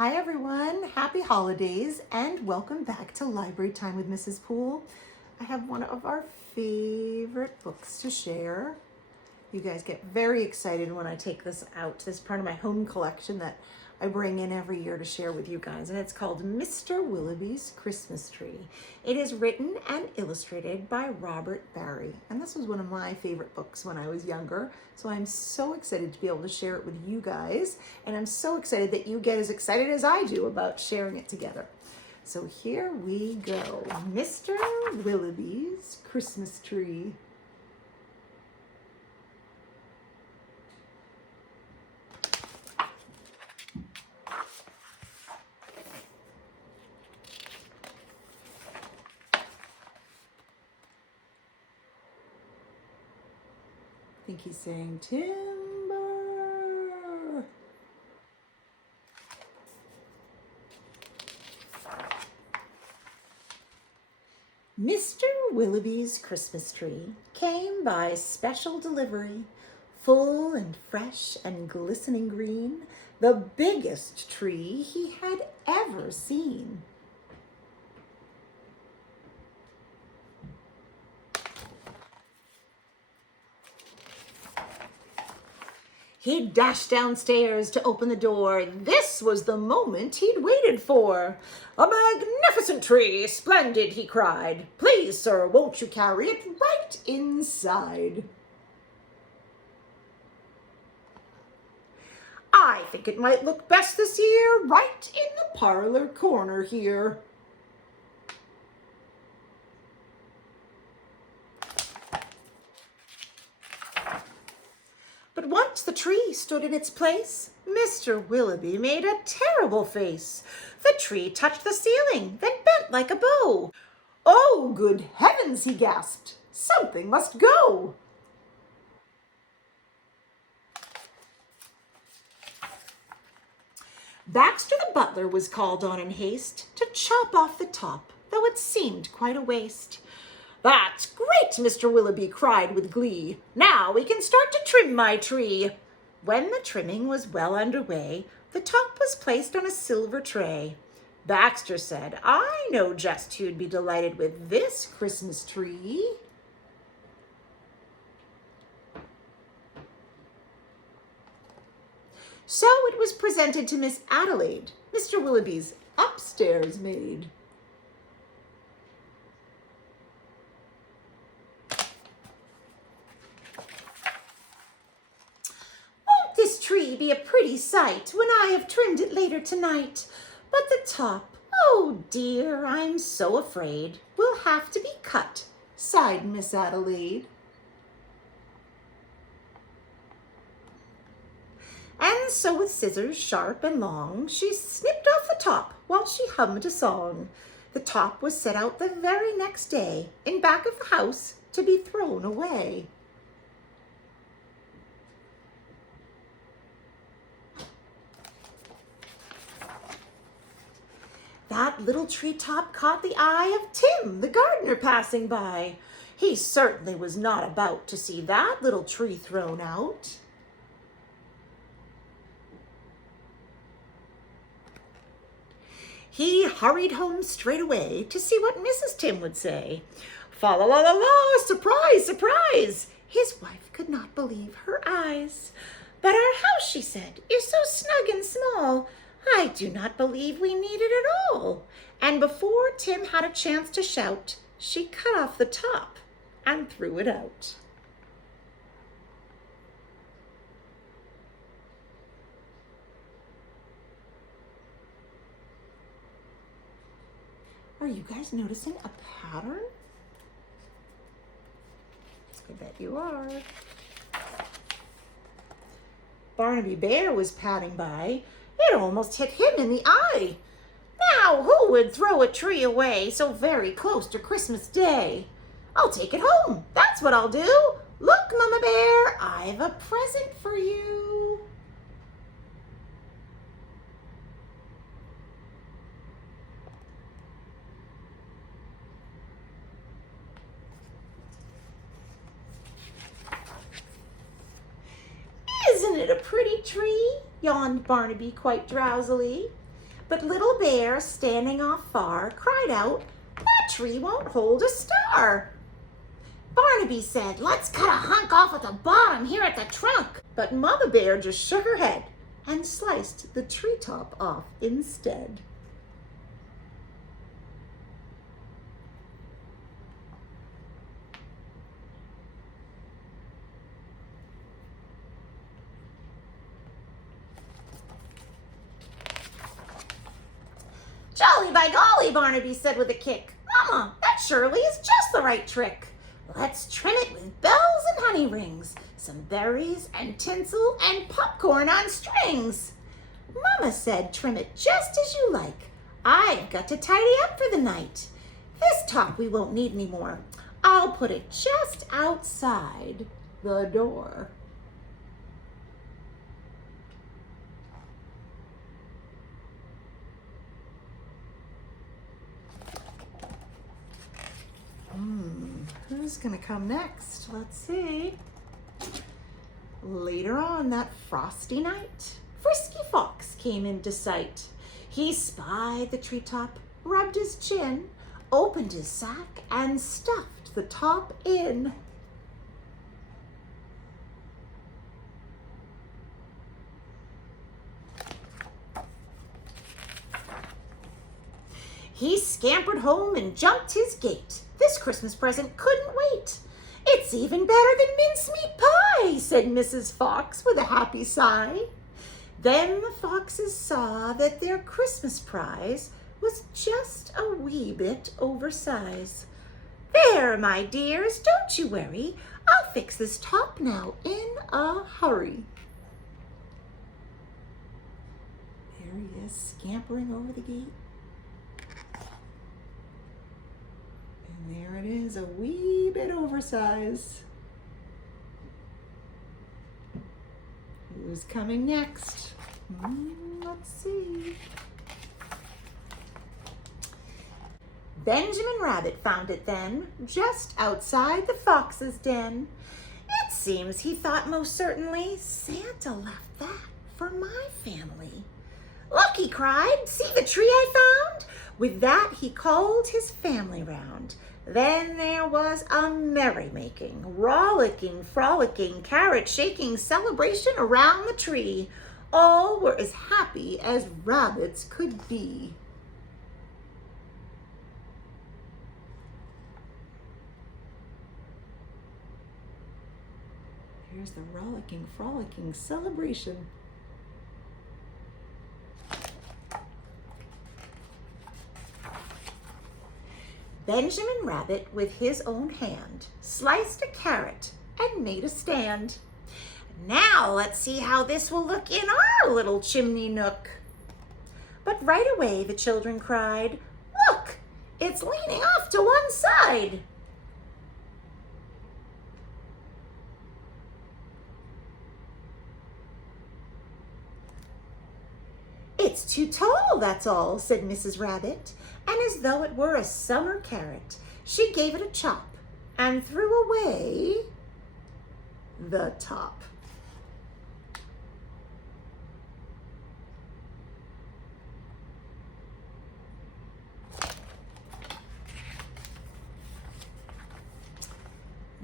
Hi everyone, happy holidays and welcome back to Library Time with Mrs. Poole. I have one of our favorite books to share. You guys get very excited when I take this out. This is part of my home collection that I bring in every year to share with you guys, and it's called Mr. Willowby's Christmas Tree. It is written and illustrated by Robert Barry, and this was one of my favorite books when I was younger, so I'm so excited to be able to share it with you guys, and I'm so excited that you get as excited as I do about sharing it together. So here we go, Mr. Willowby's Christmas Tree. I think he's saying timber. Mr. Willowby's Christmas tree came by special delivery, full and fresh and glistening green, the biggest tree he had ever seen. He dashed downstairs to open the door. This was the moment he'd waited for. "A magnificent tree, splendid," he cried. "Please, sir, won't you carry it right inside?" "I think it might look best this year right in the parlor corner here." But once the tree stood in its place, Mr. Willowby made a terrible face. The tree touched the ceiling, then bent like a bow. "Oh, good heavens," he gasped. "Something must go." Baxter the butler was called on in haste to chop off the top, though it seemed quite a waste. "That's great," Mr. Willowby cried with glee. "Now we can start to trim my tree." When the trimming was well underway, the top was placed on a silver tray. Baxter said, "I know just who'd be delighted with this Christmas tree." So it was presented to Miss Adelaide, Mr. Willowby's upstairs maid. "Won't this tree be a pretty sight when I have trimmed it later tonight? But the top, oh dear, I'm so afraid, will have to be cut," sighed Miss Adelaide. And so with scissors sharp and long, she snipped off the top while she hummed a song. The top was set out the very next day in back of the house to be thrown away. That little treetop caught the eye of Tim, the gardener, passing by. He certainly was not about to see that little tree thrown out. He hurried home straight away to see what Mrs. Tim would say. "Fa la la la la, surprise, surprise!" His wife could not believe her eyes. "But our house," she said, "is so snug and small, I do not believe we need it at all." And before Tim had a chance to shout, she cut off the top and threw it out. Are you guys noticing a pattern? I bet you are. Barnaby Bear was padding by. It almost hit him in the eye. "Now, who would throw a tree away so very close to Christmas Day? I'll take it home, that's what I'll do. Look, Mama Bear, I've a present for you." "Isn't it a pretty tree?" yawned Barnaby quite drowsily. But Little Bear, standing off far, cried out, "That tree won't hold a star." Barnaby said, "Let's cut a hunk off at the bottom here at the trunk." But Mother Bear just shook her head and sliced the treetop off instead. "Jolly by golly," Barnaby said with a kick. "Mama, that surely is just the right trick. Let's trim it with bells and honey rings, some berries and tinsel and popcorn on strings." Mama said, "Trim it just as you like. I've got to tidy up for the night. This top we won't need anymore. I'll put it just outside the door." Who's gonna come next? Let's see. Later on that frosty night, Frisky Fox came into sight. He spied the treetop, rubbed his chin, opened his sack, and stuffed the top in. He scampered home and jumped his gate. This Christmas present couldn't wait. "It's even better than mincemeat pie," said Mrs. Fox with a happy sigh. Then the foxes saw that their Christmas prize was just a wee bit oversize. "There, my dears, don't you worry. I'll fix this top now in a hurry." There he is, scampering over the gate. And there it is, a wee bit oversized. Who's coming next? Let's see. Benjamin Rabbit found it then, just outside the fox's den. It seems he thought most certainly Santa left that for my family. "Look," he cried, "see the tree I found?" With that he called his family round. Then there was a merrymaking, rollicking, frolicking, carrot-shaking celebration around the tree. All were as happy as rabbits could be. Here's the rollicking, frolicking celebration. Benjamin Rabbit, with his own hand, sliced a carrot and made a stand. "Now let's see how this will look in our little chimney nook." But right away the children cried, "Look, it's leaning off to one side." "It's too tall, that's all," said Mrs. Rabbit, and as though it were a summer carrot, she gave it a chop and threw away the top.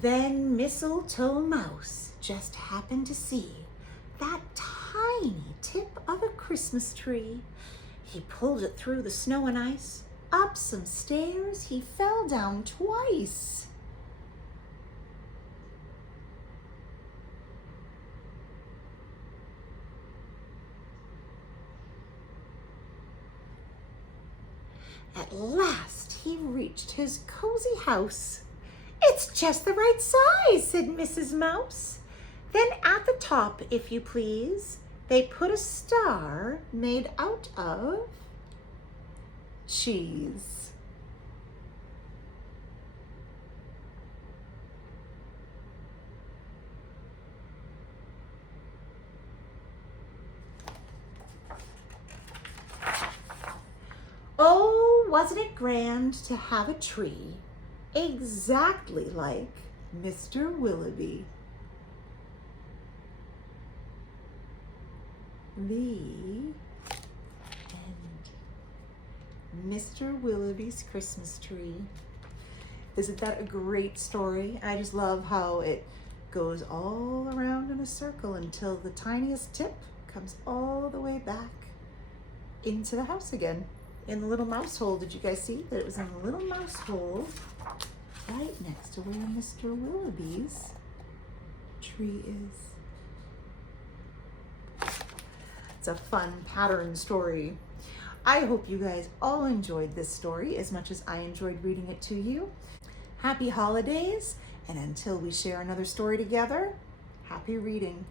Then Mistletoe Mouse just happened to see that tiny tip of a Christmas tree. He pulled it through the snow and ice. Up some stairs he fell down twice. At last he reached his cozy house. "It's just the right size," said Mrs. Mouse. Then at the top, if you please, they put a star made out of cheese. Oh, wasn't it grand to have a tree exactly like Mr. Willowby? The end. Mr. Willowby's Christmas Tree. Isn't that a great story? I just love how it goes all around in a circle until the tiniest tip comes all the way back into the house again. In the little mouse hole. Did you guys see that it was in the little mouse hole right next to where Mr. Willowby's tree is? It's a fun pattern story. I hope you guys all enjoyed this story as much as I enjoyed reading it to you. Happy holidays, and until we share another story together, happy reading.